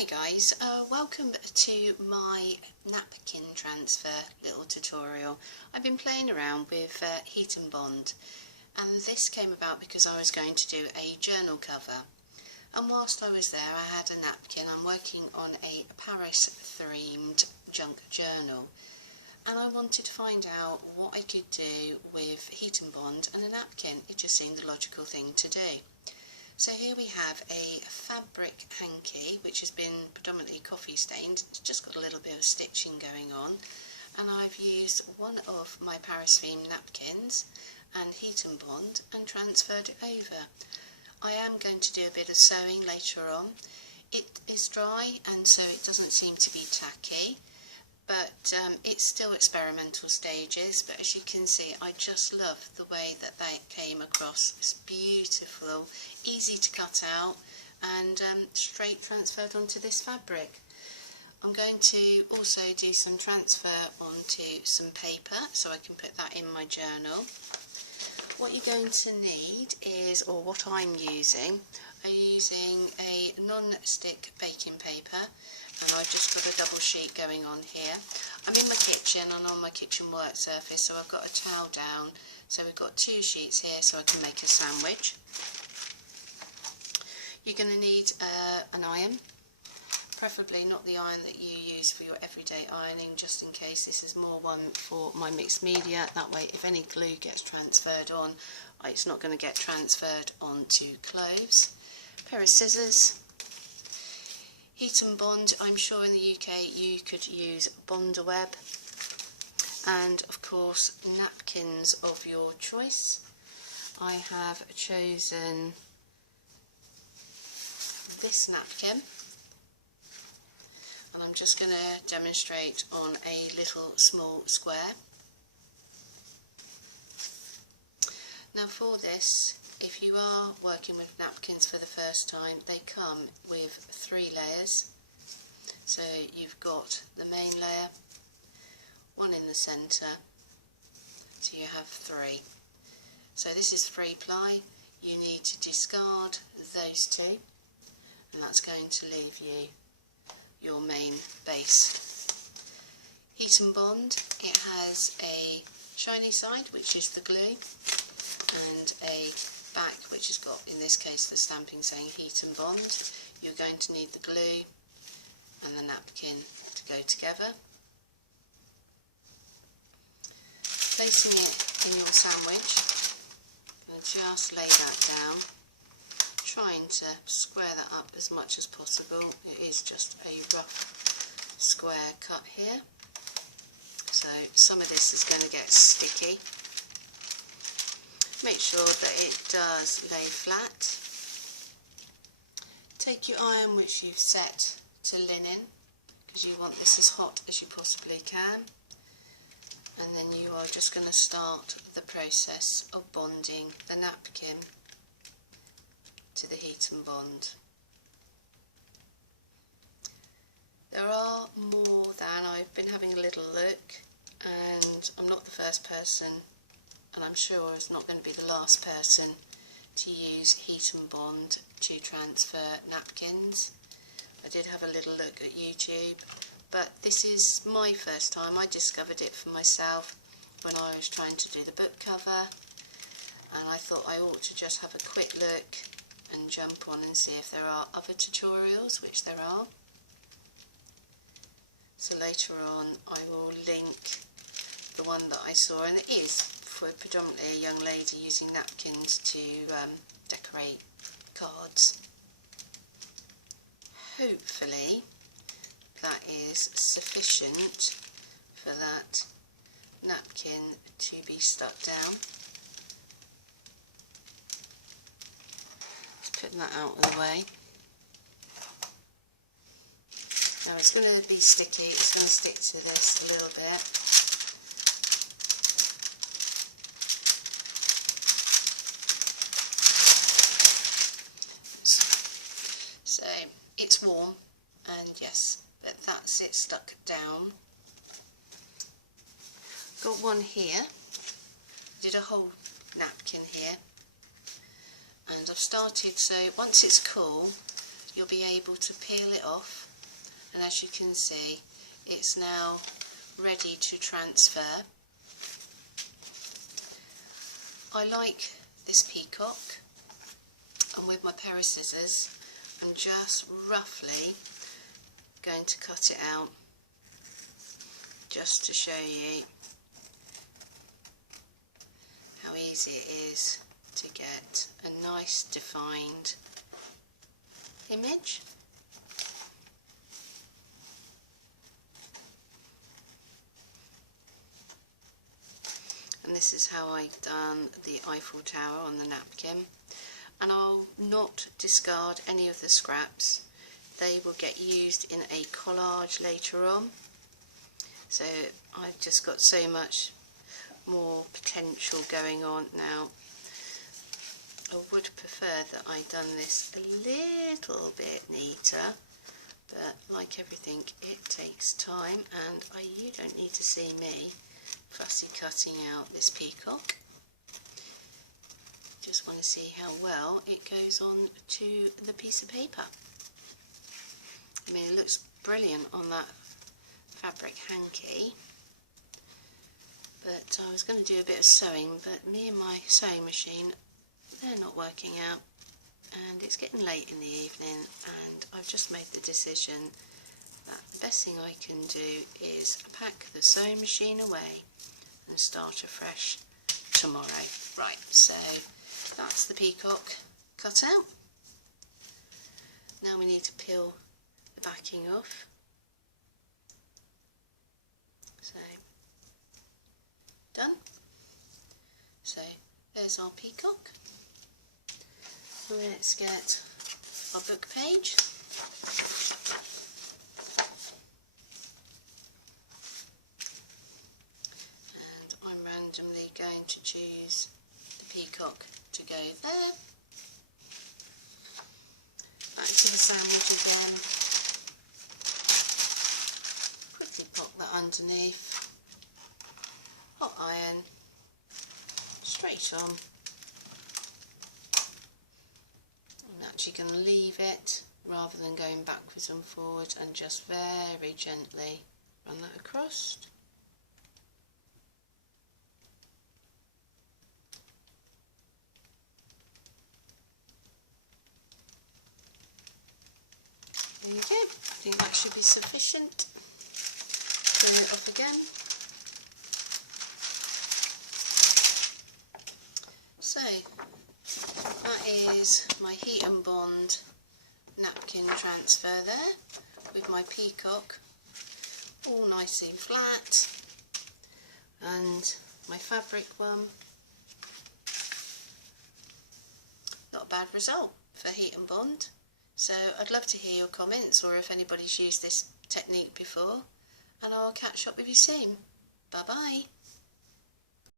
Hi guys, welcome to my napkin transfer little tutorial. I've been playing around with Heat and Bond, and this came about because I was going to do a journal cover, and whilst I was there I had a napkin. I'm working on a Paris themed junk journal, and I wanted to find out what I could do with Heat and Bond and a napkin. It just seemed the logical thing to do. So here we have a fabric hanky which has been predominantly coffee stained. It's just got a little bit of stitching going on, and I've used one of my Paris theme napkins and Heat and Bond and transferred it over. I am going to do a bit of sewing later on. It is dry and so it doesn't seem to be tacky, but it's still experimental stages. But as you can see, I just love the way that they came across. It's beautiful, easy to cut out, and straight transferred onto this fabric. I'm going to also do some transfer onto some paper so I can put that in my journal. What you're going to need is, or what I'm using a non-stick baking paper, and I've just got a double sheet going on here. I'm in my kitchen and on my kitchen work surface, so I've got a towel down, so we've got two sheets here so I can make a sandwich. You're going to need an iron, preferably not the iron that you use for your everyday ironing, just in case. This is more one for my mixed media, that way if any glue gets transferred on, it's not going to get transferred onto clothes. A pair of scissors. Heat and Bond, I'm sure in the UK you could use Bondaweb, and of course napkins of your choice. I have chosen this napkin, and I'm just going to demonstrate on a little small square. Now for this, if you are working with napkins for the first time, they come with 3 layers. So you've got the main layer, one in the centre, so you have 3. So this is 3 ply. You need to discard those 2, and that's going to leave you your main base. Heat and Bond, it has a shiny side, which is the glue, and a back which has got, in this case, the stamping saying Heat and Bond. You're going to need the glue and the napkin to go together. Placing it in your sandwich, and just lay that down, trying to square that up as much as possible. It is just a rough square cut here, so some of this is going to get sticky. Make sure that it does lay flat. Take your iron which you've set to linen, because you want this as hot as you possibly can, and then you are just going to start the process of bonding the napkin to the Heat and Bond. There are more than, I've been having a little look, and I'm not the first person, and I'm sure it's not going to be the last person, to use Heat and Bond to transfer napkins. I did have a little look at YouTube, but this is my first time. I discovered it for myself when I was trying to do the book cover, and I thought I ought to just have a quick look and jump on and see if there are other tutorials, which there are. So later on I will link the one that I saw, and it is for predominantly a young lady using napkins to decorate cards. Hopefully that is sufficient for that napkin to be stuck down. Just putting that out of the way. Now it's going to be sticky, it's going to stick to this a little bit. So it's warm, and yes, but that's it stuck down. Got one here, did a whole napkin here, and I've started, so once it's cool you'll be able to peel it off and as you can see, it's now ready to transfer. I like this peacock, and with my pair of scissors I'm just roughly going to cut it out just to show you how easy it is to get a nice defined image. And this is how I've done the Eiffel Tower on the napkin, and I'll not discard any of the scraps. They will get used in a collage later on, so I've just got so much more potential going on now. I would prefer that I'd done this a little bit neater, but like everything, it takes time, and you don't need to see me fussy cutting out this peacock. Just want to see how well it goes on to the piece of paper. I mean, it looks brilliant on that fabric hanky, but I was going to do a bit of sewing, but me and my sewing machine, they're not working out, and it's getting late in the evening, and I've just made the decision that the best thing I can do is pack the sewing machine away and start afresh tomorrow. Right, so that's the peacock cut out. Now we need to peel the backing off. So, done. So there's our peacock. Let's get our book page. And I'm randomly going to choose the peacock to go there. Back to the sandwich again. Quickly pop that underneath. Hot iron. Straight on. I'm actually going to leave it rather than going backwards and forwards, and just very gently run that across. There you go. I think that should be sufficient. Turn it off again. So that is my heat and bond napkin transfer there, with my peacock all nicely flat, and my fabric one. Not a bad result for heat and bond. So I'd love to hear your comments, or if anybody's used this technique before, and I'll catch up with you soon. Bye bye.